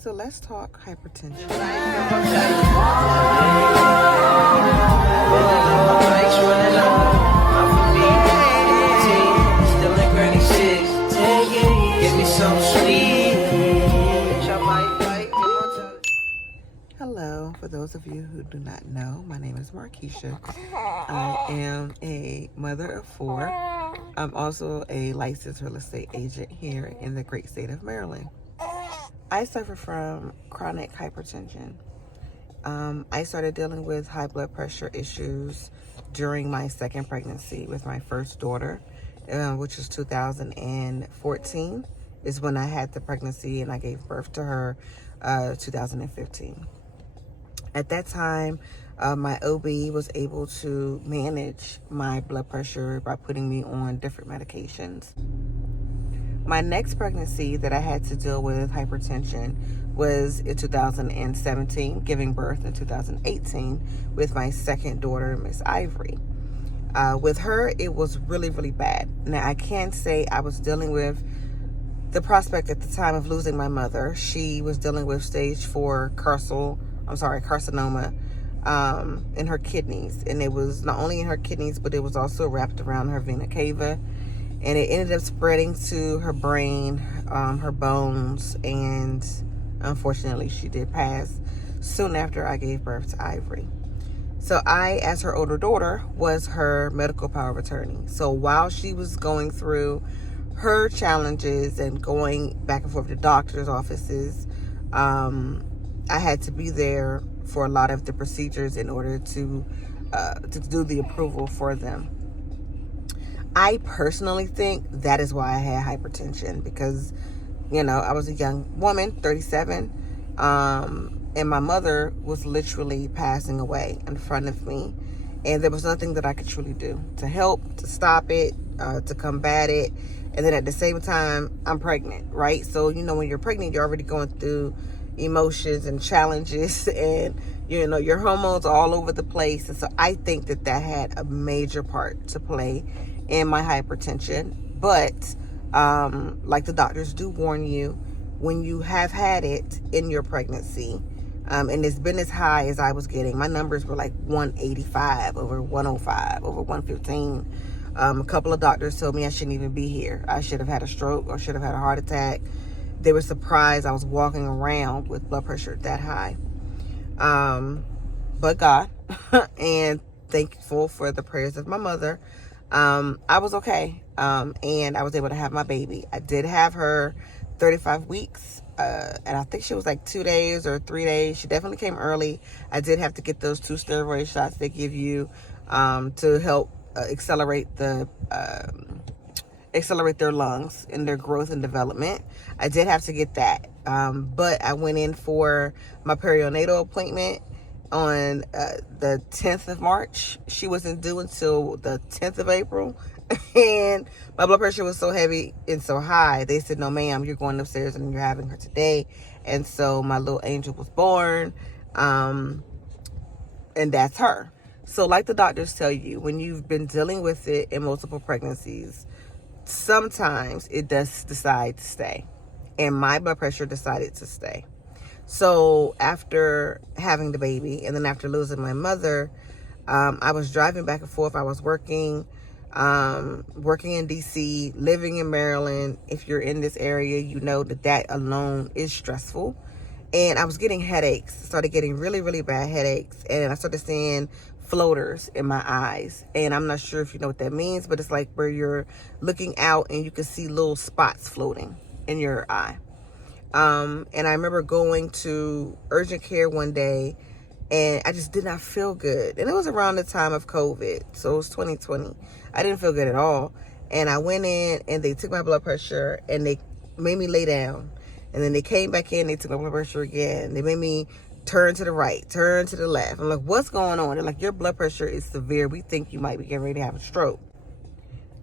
So let's talk hypertension. Hello, for those of you who do not know, my name is Markeisha. I am a mother of 4. I'm also a licensed real estate agent here in the great state of Maryland. I suffer from chronic hypertension. I started dealing with high blood pressure issues during my second pregnancy with my first daughter, which was 2014 is when I had the pregnancy, and I gave birth to her 2015. At that time, my OB was able to manage my blood pressure by putting me on different medications. My next pregnancy that I had to deal with hypertension was in 2017, giving birth in 2018 with my second daughter, Miss Ivory. With her, it was really, really bad. Now, I can't say I was dealing with the prospect at the time of losing my mother. She was dealing with stage 4 carcinoma in her kidneys. And it was not only in her kidneys, but it was also wrapped around her vena cava. And it ended up spreading to her brain, her bones, and unfortunately she did pass soon after I gave birth to Ivory. So I, as her older daughter, was her medical power of attorney. So while she was going through her challenges and going back and forth to doctor's offices, I had to be there for a lot of the procedures in order to do the approval for them. I personally think that is why I had hypertension, because, I was a young woman, 37, and my mother was literally passing away in front of me, and there was nothing that I could truly do to help, to stop it, to combat it. And then at the same time, I'm pregnant, right? So, when you're pregnant, you're already going through emotions and challenges, and, your hormones are all over the place. And so I think that had a major part to play in my hypertension. But like the doctors do warn you, when you have had it in your pregnancy, and it's been as high as I was getting, my numbers were like 185 over 105 over 115. A couple of doctors told me I shouldn't even be here. I should have had a stroke or should have had a heart attack. They were surprised I was walking around with blood pressure that high. But God, and thankful for the prayers of my mother, I was okay. And I was able to have my baby. I did have her 35 weeks. And I think she was like 2 days or 3 days. She definitely came early. I did have to get those 2 steroid shots they give you, to help accelerate their lungs and their growth and development. I did have to get that. But I went in for my perinatal appointment on the 10th of March. She wasn't due until the 10th of April. And my blood pressure was so heavy and so high. They said, no, ma'am, you're going upstairs and you're having her today. And so my little angel was born. And that's her. So like the doctors tell you, when you've been dealing with it in multiple pregnancies, sometimes it does decide to stay. And my blood pressure decided to stay. So after having the baby and then after losing my mother, I was driving back and forth. I was working in DC, living in Maryland. If you're in this area, you know that alone is stressful. And I was getting headaches, started getting really, really bad headaches. And I started seeing floaters in my eyes. And I'm not sure if you know what that means, but it's like where you're looking out and you can see little spots floating in your eye. And I remember going to urgent care one day, and I just did not feel good. And it was around the time of COVID, so it was 2020. I didn't feel good at all. And I went in, and they took my blood pressure, and they made me lay down. And then they came back in, they took my blood pressure again. They made me turn to the right, turn to the left. I'm like, what's going on? They're like, your blood pressure is severe. We think you might be getting ready to have a stroke.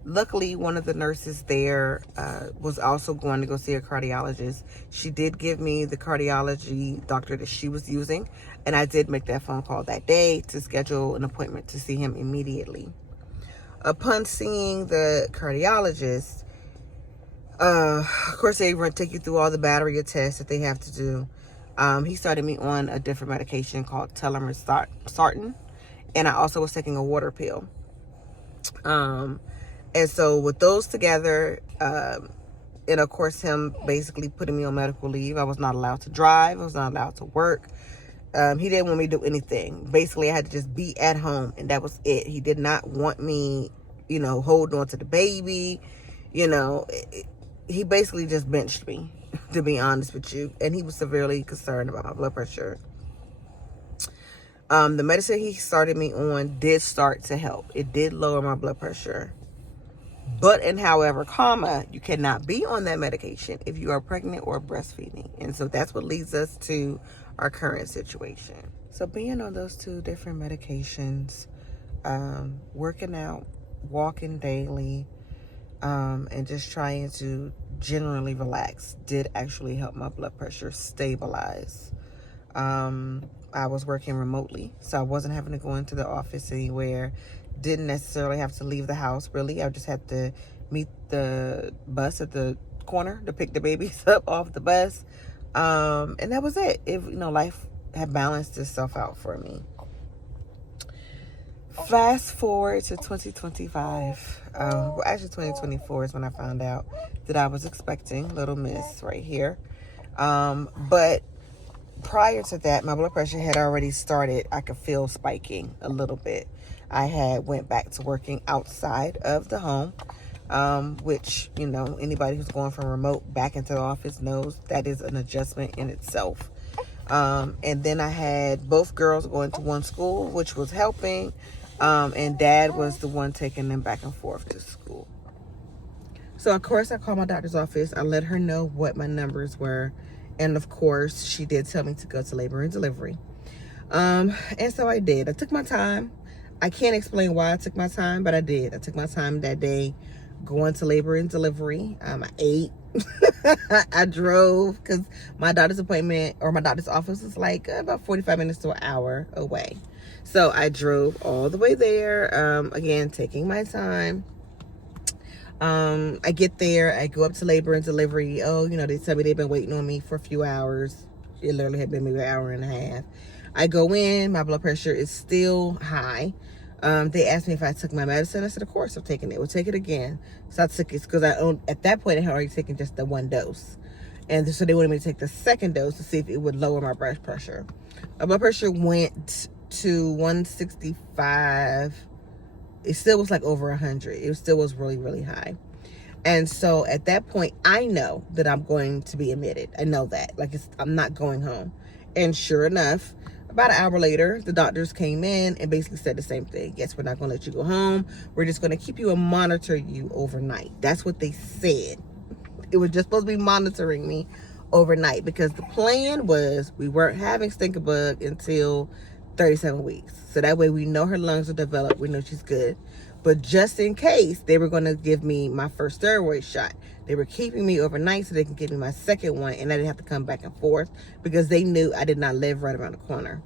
Luckily, one of the nurses there was also going to go see a cardiologist. She did give me the cardiology doctor that she was using, and I did make that phone call that day to schedule an appointment to see him immediately. Upon seeing the cardiologist, Of course, they take you through all the battery of tests that they have to do. He started me on a different medication called telmisartan, and I also was taking a water pill. And so with those together, and of course him basically putting me on medical leave, I was not allowed to drive. I was not allowed to work. He didn't want me to do anything. Basically, I had to just be at home, and that was it. He did not want me, holding on to the baby. He basically just benched me, to be honest with you. And he was severely concerned about my blood pressure. The medicine he started me on did start to help. It did lower my blood pressure. But however, you cannot be on that medication if you are pregnant or breastfeeding. And so that's what leads us to our current situation. So being on those two different medications, working out, walking daily, and just trying to generally relax did actually help my blood pressure stabilize. I was working remotely, so I wasn't having to go into the office anywhere. Didn't necessarily have to leave the house, really. I just had to meet the bus at the corner to pick the babies up off the bus. And that was it. Life had balanced itself out for me. Fast forward to 2025. Actually 2024 is when I found out that I was expecting little miss right here. But prior to that, my blood pressure had already started. I could feel spiking a little bit. I had went back to working outside of the home, which, anybody who's going from remote back into the office knows that is an adjustment in itself. And then I had both girls going to one school, which was helping. And dad was the one taking them back and forth to school. So, of course, I called my doctor's office. I let her know what my numbers were. And, of course, she did tell me to go to labor and delivery. And so I did. I took my time. I can't explain why I took my time, but I did. I took my time that day going to labor and delivery. I ate. I drove because my doctor's appointment or my doctor's office is like about 45 minutes to an hour away. So I drove all the way there. Again, taking my time. I get there. I go up to labor and delivery. They tell me they've been waiting on me for a few hours. It literally had been maybe an hour and a half. I go in. My blood pressure is still high. They asked me if I took my medicine. I said, of course I'm taking it. We'll take it again. So I took it because at that point I had already taken just the one dose. And so they wanted me to take the second dose to see if it would lower my blood pressure. My blood pressure went to 165. It still was like over 100. It still was really, really high. And so at that point, I know that I'm going to be admitted. I know that. I'm not going home. And sure enough, about an hour later, the doctors came in and basically said the same thing. Yes, we're not going to let you go home. We're just going to keep you and monitor you overnight. That's what they said. It was just supposed to be monitoring me overnight because the plan was we weren't having stinker bug until 37 weeks. So that way we know her lungs are developed. We know she's good. But just in case, they were going to give me my first steroid shot. They were keeping me overnight so they can give me my second one, and I didn't have to come back and forth because they knew I did not live right around the corner.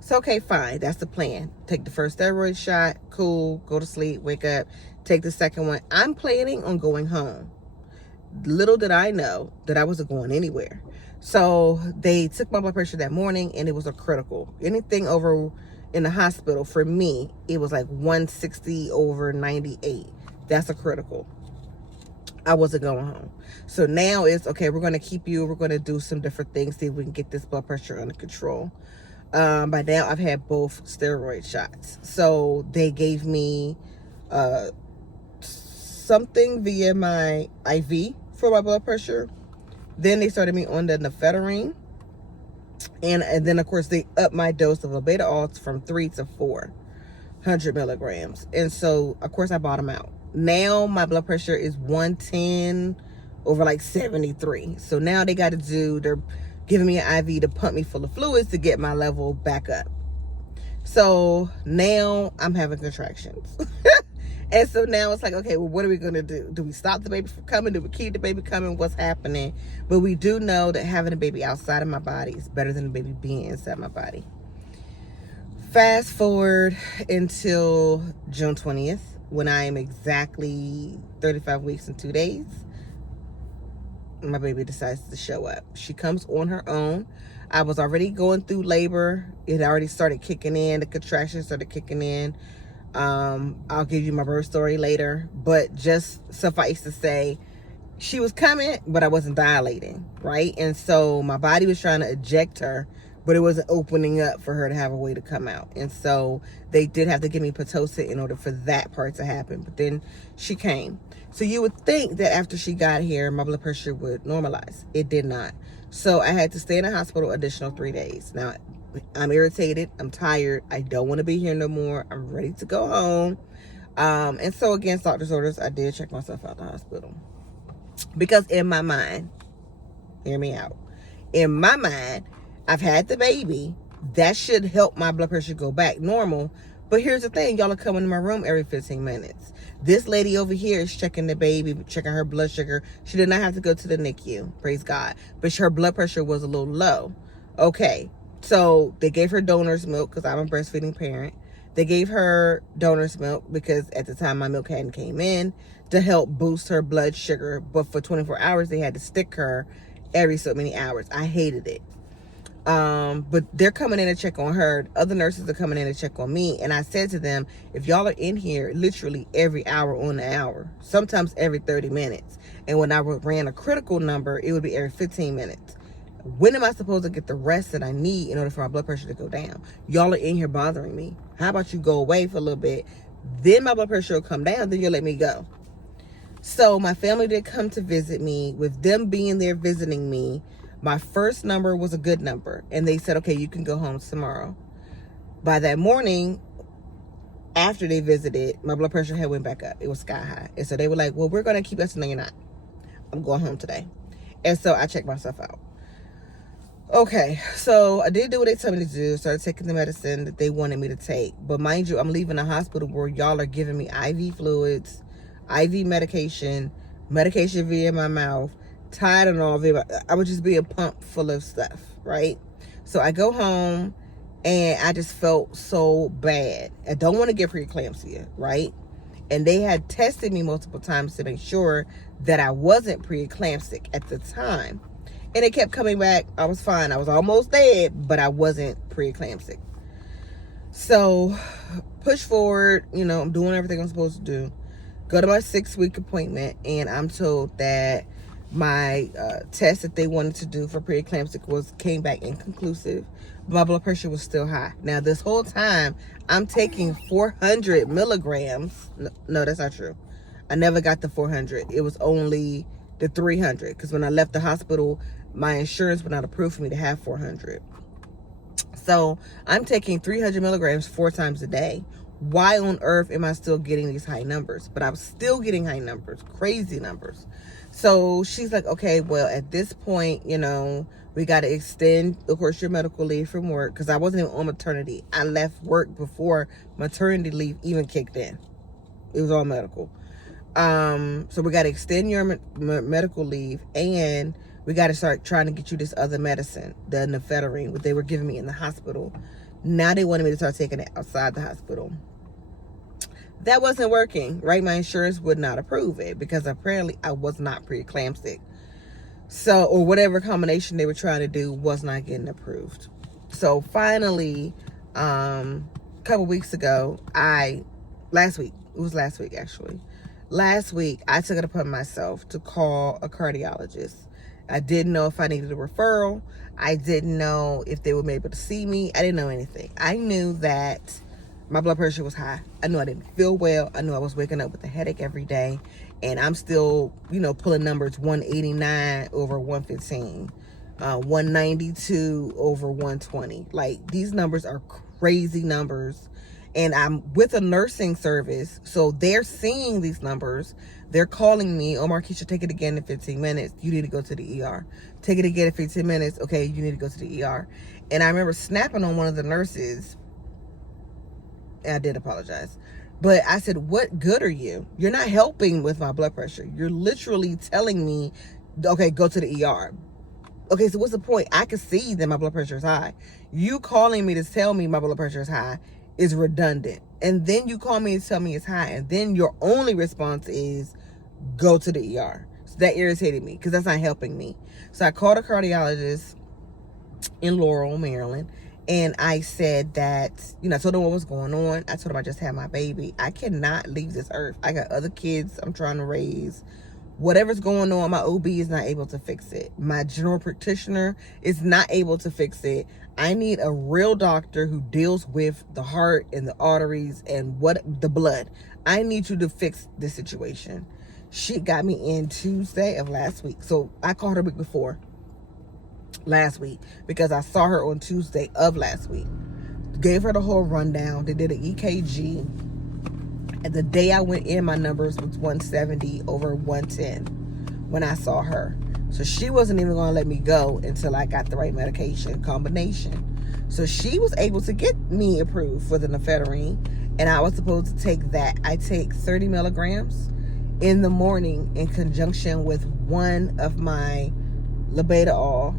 So, okay, fine. That's the plan. Take the first steroid shot. Cool. Go to sleep. Wake up. Take the second one. I'm planning on going home. Little did I know that I wasn't going anywhere. So they took my blood pressure that morning, and it was a critical. Anything over in the hospital, for me, it was like 160 over 98. That's a critical. I wasn't going home. So now it's, okay, we're going to keep you. We're going to do some different things, see if we can get this blood pressure under control. By now, I've had both steroid shots. So they gave me something via my IV for my blood pressure. Then they started me on the ephedrine. And then, of course, they upped my dose of a beta-alt from 3 to 400 milligrams. And so, of course, I bought them out. Now, my blood pressure is 110 over like 73. So now they're giving me an IV to pump me full of fluids to get my level back up. So now I'm having contractions. And so now it's like, okay, well, what are we going to do? Do we stop the baby from coming? Do we keep the baby coming? What's happening? But we do know that having a baby outside of my body is better than a baby being inside my body. Fast forward until June 20th, when I am exactly 35 weeks and 2 days. my baby decides to show up. She comes on her own. I was already going through labor. It already started kicking in. The contractions started kicking in. I'll give you my birth story later, but just suffice to say, she was coming, but I wasn't dilating, right? And so my body was trying to eject her, but it wasn't opening up for her to have a way to come out. And so they did have to give me Pitocin in order for that part to happen. But then she came. So you would think that after she got here, my blood pressure would normalize. It did not. So I had to stay in the hospital additional 3 days. Now, I'm irritated. I'm tired. I don't want to be here no more. I'm ready to go home. And so against doctor's orders, I did check myself out the hospital. Because in my mind, hear me out. In my mind, I've had the baby. That should help my blood pressure go back normal. But here's the thing. Y'all are coming to my room every 15 minutes. This lady over here is checking the baby, checking her blood sugar. She did not have to go to the NICU. Praise God. But her blood pressure was a little low. Okay. So they gave her donor's milk because I'm a breastfeeding parent. They gave her donor's milk because at the time my milk hadn't came in to help boost her blood sugar. But for 24 hours, they had to stick her every so many hours. I hated it. But they're coming in to check on her. Other nurses are coming in to check on me. And I said to them, if y'all are in here literally every hour on the hour, sometimes every 30 minutes. And when I ran a critical number, it would be every 15 minutes. When am I supposed to get the rest that I need in order for my blood pressure to go down? Y'all are in here bothering me. How about you go away for a little bit? Then my blood pressure will come down. Then you'll let me go. So my family did come to visit me. With them being there visiting me, my first number was a good number. And they said, okay, you can go home tomorrow. By that morning, after they visited, my blood pressure had went back up. It was sky high. And so they were like, well, we're going to keep us. No, you're not. I'm going home today. And so I checked myself out. Okay, so I did do what they told me to do. Started taking the medicine that they wanted me to take. But mind you, I'm leaving a hospital where y'all are giving me IV fluids, IV medication via my mouth, Tylenol via I was just being pumped full of stuff, right? So I go home and I just felt so bad. I don't want to get preeclampsia, right? And they had tested me multiple times to make sure that I wasn't preeclamptic at the time. And it kept coming back. I was fine. I was almost dead, but I wasn't preeclamptic. So, push forward. You know, I'm doing everything I'm supposed to do. Go to my 6-week appointment, and I'm told that my test that they wanted to do for preeclamptic came back inconclusive. My blood pressure was still high. Now, this whole time, I'm taking 400 milligrams. No, that's not true. I never got the 400. It was only the 300. Because when I left the hospital, my insurance would not approve for me to have 400. So I'm taking 300 milligrams 4 times a day. Why on earth am I still getting these high numbers? But I was still getting high numbers, crazy numbers. So she's like, okay, well, at this point, you know, we got to extend, of course, your medical leave from work. Because I wasn't even on maternity. I left work before maternity leave even kicked in. It was all medical. So we got to extend your medical leave, and we got to start trying to get you this other medicine, the Nefetarine, what they were giving me in the hospital. Now they wanted me to start taking it outside the hospital. That wasn't working, right? My insurance would not approve it because apparently I was not preeclamptic. So, or whatever combination they were trying to do was not getting approved. So finally, a couple weeks ago, last week actually. Last week, I took it upon myself to call a cardiologist. I didn't know if I needed a referral. I didn't know if they would be able to see me. I didn't know anything. I knew that my blood pressure was high. I knew I didn't feel well. I knew I was waking up with a headache every day. And I'm still, you know, pulling numbers 189 over 115, 192 over 120. Like, these numbers are crazy numbers. And I'm with a nursing service, so they're seeing these numbers. They're calling me, oh, Markeisha, take it again in 15 minutes. You need to go to the ER. Take it again in 15 minutes. Okay, you need to go to the ER. And I remember snapping on one of the nurses. And I did apologize. But I said, what good are you? You're not helping with my blood pressure. You're literally telling me, okay, go to the ER. Okay, so what's the point? I can see that my blood pressure is high. You calling me to tell me my blood pressure is high is redundant. And then you call me and tell me it's high, and then your only response is go to the ER. that irritated me because that's not helping me. So I called a cardiologist in Laurel, Maryland, and I said that, I told him what was going on. I told him I just had my baby. I cannot leave this earth. I got other kids I'm trying to raise. Whatever's going on, my OB is not able to fix it. My general practitioner is not able to fix it. I need a real doctor who deals with the heart and the arteries and the blood. I need you to fix this situation. She got me in Tuesday of last week. So I called her week before last week because I saw her on Tuesday of last week. Gave her the whole rundown. They did an EKG. And the day I went in, my numbers was 170 over 110 when I saw her. So she wasn't even going to let me go until I got the right medication combination. So she was able to get me approved for the ephedrine, and I was supposed to take that. I take 30 milligrams in the morning in conjunction with one of my labetalol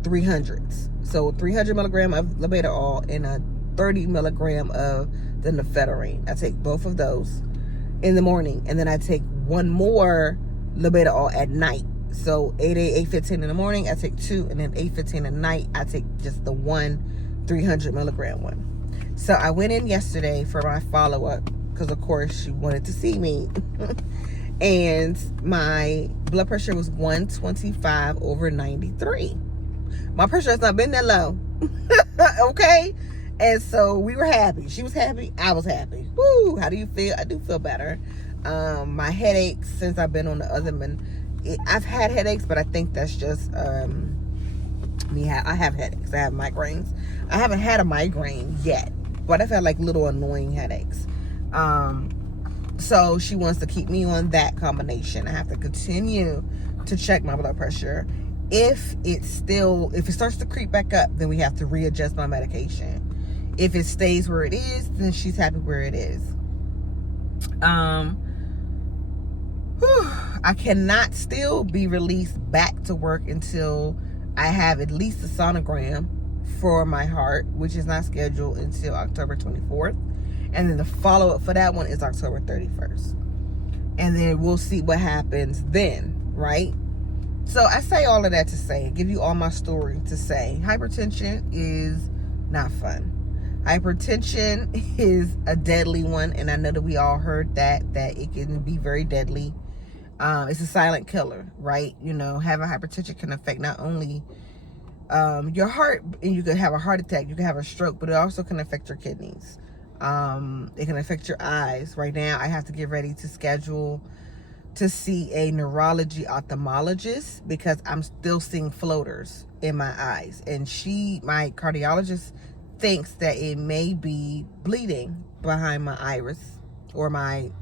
300s. So 300 milligram of labetalol and a 30 milligram of the ephedrine. I take both of those in the morning, and then I take one more labetalol at night. So 8:15 in the morning, I take 2, and then 8:15 at night, I take just the one 300 milligram one. So I went in yesterday for my follow-up because, of course, she wanted to see me. And my blood pressure was 125 over 93. My pressure has not been that low. Okay? And so we were happy. She was happy. I was happy. Woo! How do you feel? I do feel better. My headaches, since I've been on the other one, I've had headaches, but I think that's just me. I have headaches. I have migraines. I haven't had a migraine yet, but I've had like little annoying headaches. So she wants to keep me on that combination. I have to continue to check my blood pressure. If it starts to creep back up, then we have to readjust my medication. If it stays where it is, then she's happy where it is. I cannot still be released back to work until I have at least a sonogram for my heart, which is not scheduled until October 24th. And then the follow-up for that one is October 31st. And then we'll see what happens then, right? So I say all of that to say, give you all my story to say, hypertension is not fun. Hypertension is a deadly one, and I know that we all heard that it can be very deadly. It's a silent killer, right? Having hypertension can affect not only your heart, and you could have a heart attack, you can have a stroke, but it also can affect your kidneys. It can affect your eyes. Right now, I have to get ready to schedule to see a neurology ophthalmologist because I'm still seeing floaters in my eyes, and my cardiologist thinks that it may be bleeding behind my iris or my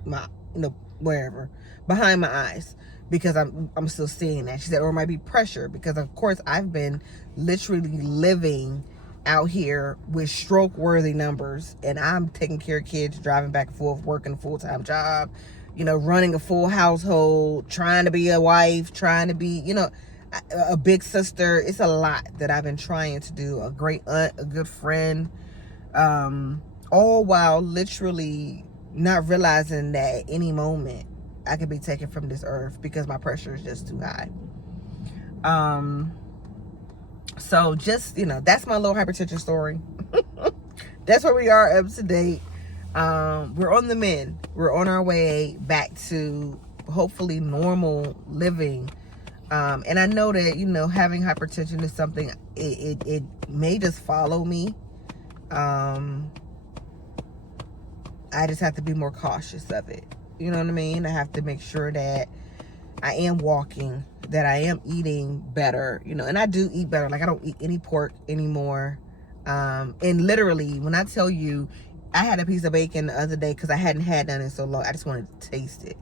wherever behind my eyes, because I'm still seeing that. She said, or it might be pressure, because of course I've been literally living out here with stroke worthy numbers, and I'm taking care of kids, driving back and forth, working a full-time job, running a full household, trying to be a wife, trying to be, a big sister. It's a lot that I've been trying to do, a great aunt, a good friend, all while literally not realizing that at any moment I could be taken from this earth because my pressure is just too high. So just, that's my little hypertension story. That's where we are up to date. We're on the mend. We're on our way back to hopefully normal living. And I know that, having hypertension is something, it may just follow me. I just have to be more cautious of it. You know what I mean? I have to make sure that I am walking, that I am eating better, and I do eat better. Like, I don't eat any pork anymore. And literally, when I tell you, I had a piece of bacon the other day because I hadn't had none in so long. I just wanted to taste it.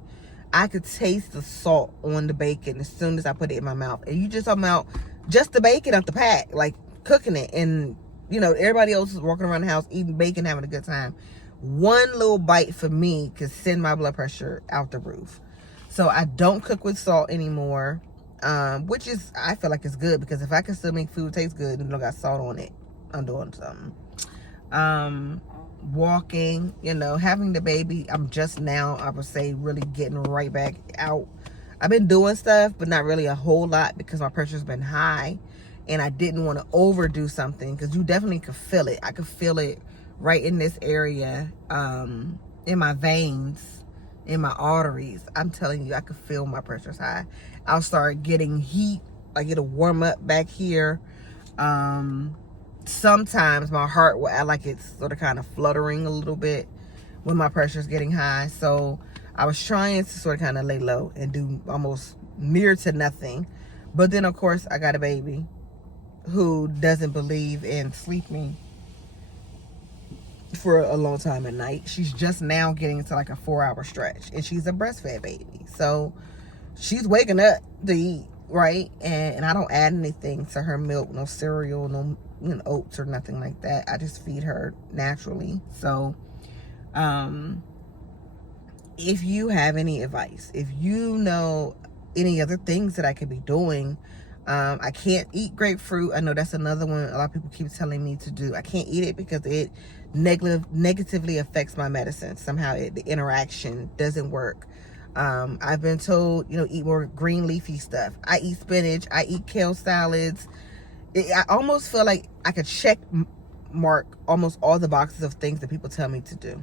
I could taste the salt on the bacon as soon as I put it in my mouth. And you just talking about just the bacon off the pack, like cooking it. And, everybody else is walking around the house eating bacon, having a good time. One little bite for me could send my blood pressure out the roof. So I don't cook with salt anymore, which is, I feel like it's good, because if I can still make food taste good and don't got salt on it, I'm doing something. Walking, having the baby, I'm just now, I would say, really getting right back out. I've been doing stuff, but not really a whole lot because my pressure's been high. And I didn't want to overdo something because you definitely could feel it. I could feel it right in this area, in my veins, in my arteries. I'm telling you, I could feel my pressure's high. I'll start getting heat, like it'll warm up back here. Sometimes my heart will act like it's sort of kind of fluttering a little bit when my pressure's getting high. So I was trying to sort of kind of lay low and do almost near to nothing. But then, of course, I got a baby who doesn't believe in sleeping for a long time at night. She's just now getting into like a 4-hour stretch, and she's a breastfed baby. So she's waking up to eat, right? And I don't add anything to her milk, no cereal, no oats or nothing like that. I just feed her naturally. So if you have any advice, if you know any other things that I could be doing, I can't eat grapefruit. I know that's another one a lot of people keep telling me to do. I can't eat it because it negatively affects my medicine. Somehow the interaction doesn't work. I've been told, eat more green leafy stuff. I eat spinach. I eat kale salads. I almost feel like I could check mark almost all the boxes of things that people tell me to do.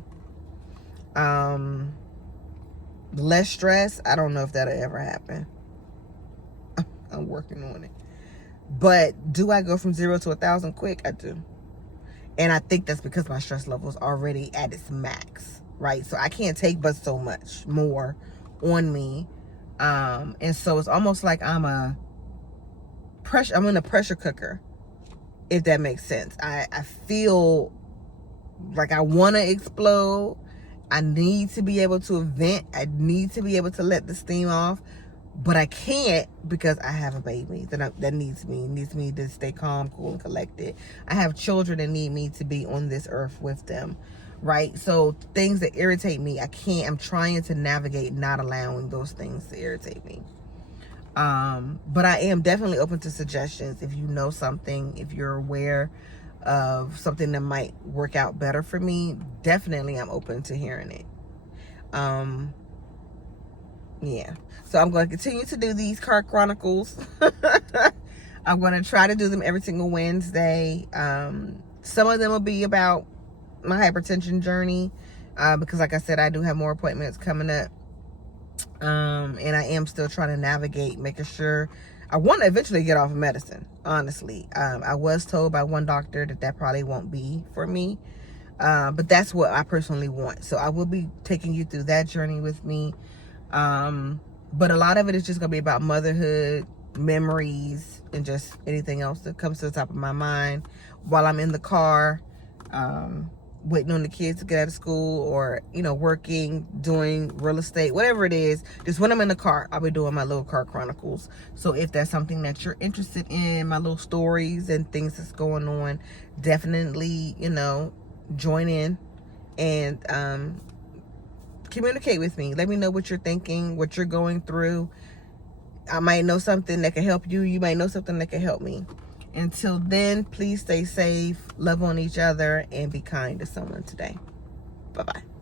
Less stress. I don't know if that'll ever happen. I'm working on it. But do I go from 0 to 1,000 quick? I do. And I think that's because my stress level is already at its max, right? So I can't take but so much more on me. And so it's almost like I'm in a pressure cooker, if that makes sense. I feel like I want to explode. I need to be able to vent. I need to be able to let the steam off. But I can't because I have a baby that needs me to stay calm, cool, and collected. I have children that need me to be on this earth with them, right? So things that irritate me, I can't. I'm trying to navigate not allowing those things to irritate me. But I am definitely open to suggestions. If you know something, if you're aware of something that might work out better for me, definitely I'm open to hearing it. Yeah, so I'm going to continue to do these car chronicles. I'm going to try to do them every single Wednesday. Some of them will be about my hypertension journey, because like I said, I do have more appointments coming up. And I am still trying to navigate, making sure I want to eventually get off of medicine, honestly. I was told by one doctor that probably won't be for me, but that's what I personally want. So I will be taking you through that journey with me. But a lot of it is just gonna be about motherhood, memories, and just anything else that comes to the top of my mind while I'm in the car, waiting on the kids to get out of school, or working, doing real estate, whatever it is. Just when I'm in the car, I'll be doing my little car chronicles. So if that's something that you're interested in, my little stories and things that's going on, definitely join in and communicate with me. Let me know what you're thinking, what you're going through. I might know something that can help you. You might know something that can help me. Until then, please stay safe, love on each other, and be kind to someone today. Bye-bye.